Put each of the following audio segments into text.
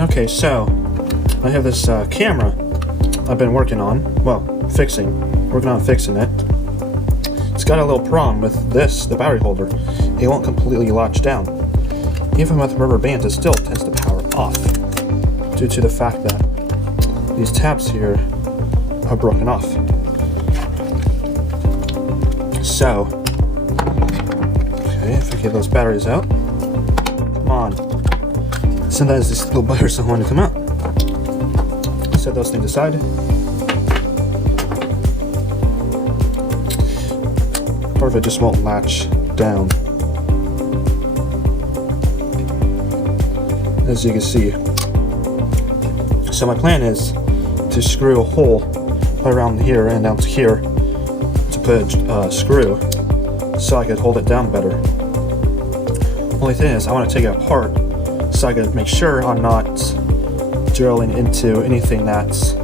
Okay, so I have this camera I've been working on, working on fixing it. It's got a little problem with this, the battery holder. It won't completely latch down. Even with rubber bands, it still tends to power off due to the fact that these tabs here are broken off. So, okay, if I get those batteries out, come on. Sometimes these little buttons don't want to come out. Set those things aside. Or if it just won't latch down. As you can see. So my plan is to screw a hole around here and down to here to put a screw so I could hold it down better. Only thing is I want to take it apart so I can make sure I'm not drilling into anything that's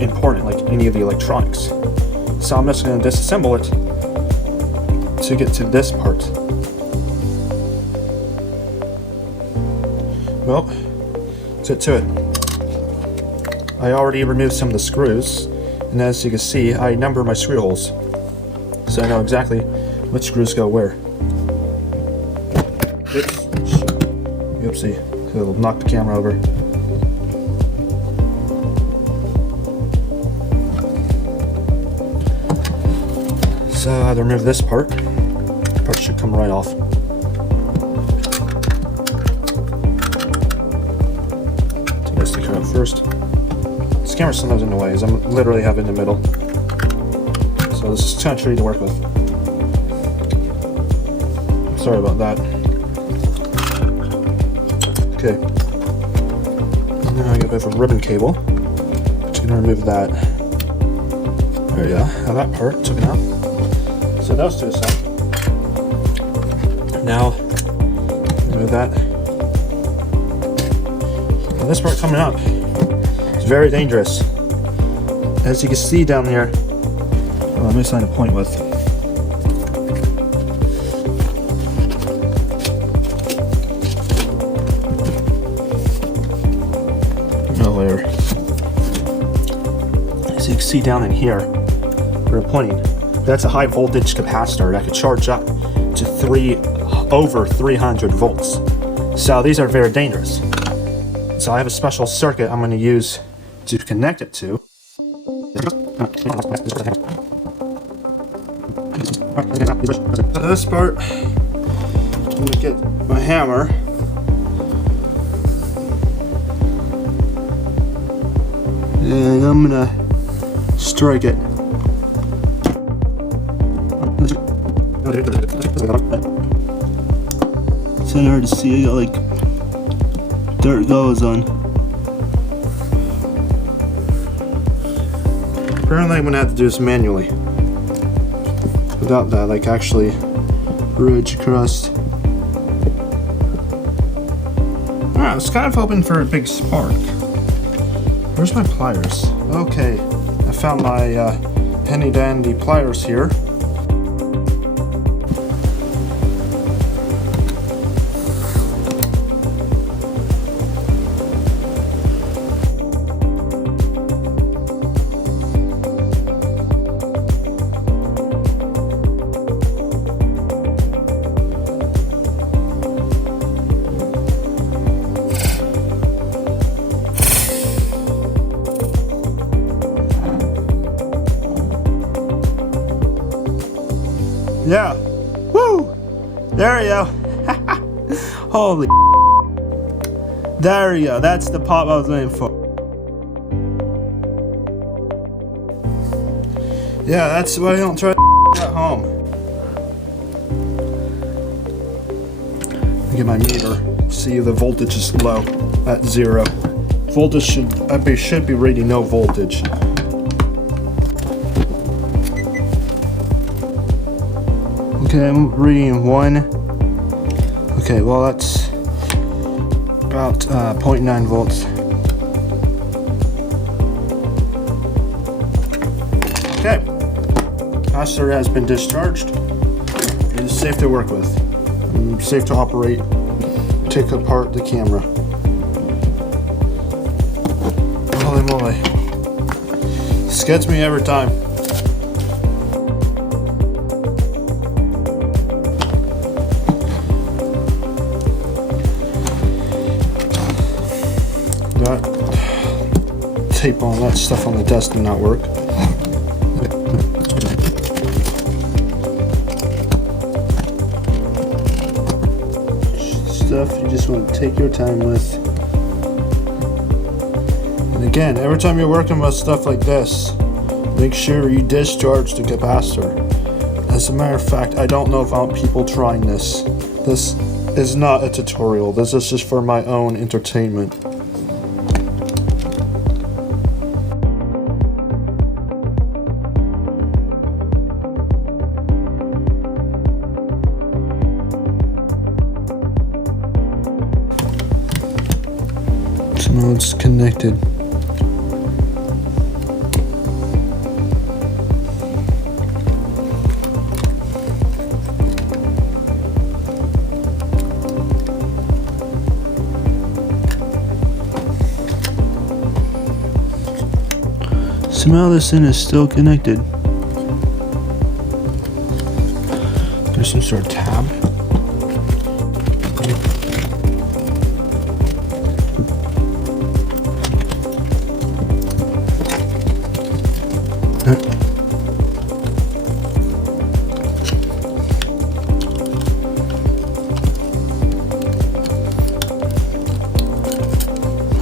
important, like any of the electronics. So I'm just going to disassemble it to get to this part. Well, let's get to it. I already removed some of the screws, and as you can see, I number my screw holes, so I know exactly which screws go where. Oopsie, it'll knock the camera over. So I have to remove this part. The part should come right off. So I stick it out first. This camera's sometimes in the way, as I'm literally have it in the middle. So this is kind of tricky to work with. Sorry about that. Okay. Now I got a bit of a ribbon cable. Just gonna remove that. There you go. Now that part took it out. So those two aside. Now remove that. Now this part coming up is very dangerous. As you can see down there. Well, let me find a point with. There. As you can see down in here, where I'm pointing, that's a high voltage capacitor that could charge up to over 300 volts. So these are very dangerous. So I have a special circuit I'm going to use to connect it to. This part, I'm going to get my hammer. And I'm gonna strike it. It's kind of hard to see. I got like dirt goes on. Apparently I'm gonna have to do this manually. Without that, like actually ridge across. I was kind of hoping for a big spark. Where's my pliers? Okay, I found my handy dandy pliers here. Yeah. Woo! There you go. Holy. There you go. That's the pop I was looking for. Yeah, that's why I don't try at home. Get my meter. See the voltage is low at 0. Voltage should be reading no voltage. Okay, I'm reading 1. Okay, well that's about 0.9 volts. Okay, capacitor has been discharged. It is safe to work with. And safe to operate. Take apart the camera. Holy moly. This gets me every time. Got tape on that stuff on the desk did not work. Stuff you just want to take your time with. And again, every time you're working with stuff like this, make sure you discharge the capacitor. As a matter of fact, I don't know if I want people trying this. This is not a tutorial. This is just for my own entertainment. So now it's connected. Somehow this thing is still connected. There's some sort of tab.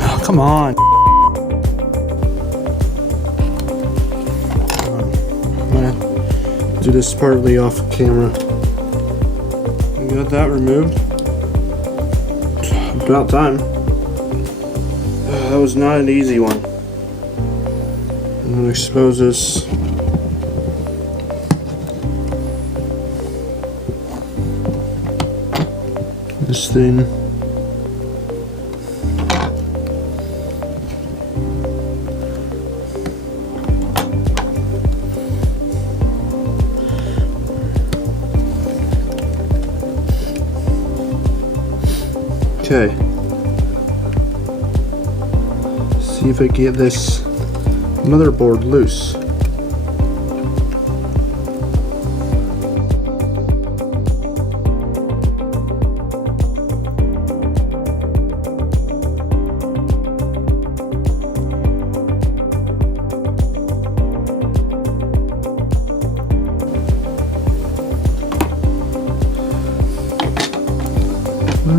Oh, come on. Do this partly off camera. We got that removed. About time. That was not an easy one. I'm gonna expose this. This thing. Okay. See if I can get this motherboard loose.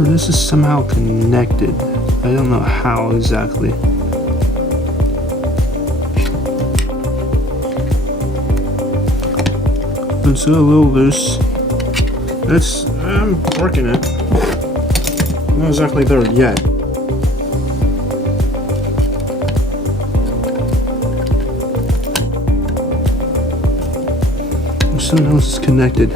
This is somehow connected. I don't know how exactly. It's a little loose. I'm working it. Not exactly there yet. Something else is connected.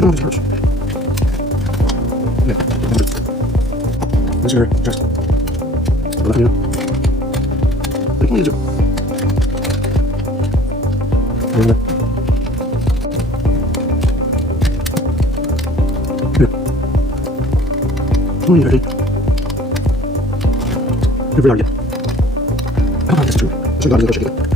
Oh, this hurts. Yeah. This here, just let me know. I can use it. Yeah. Oh, yeah. Never done yet. How about this too? I should have done this.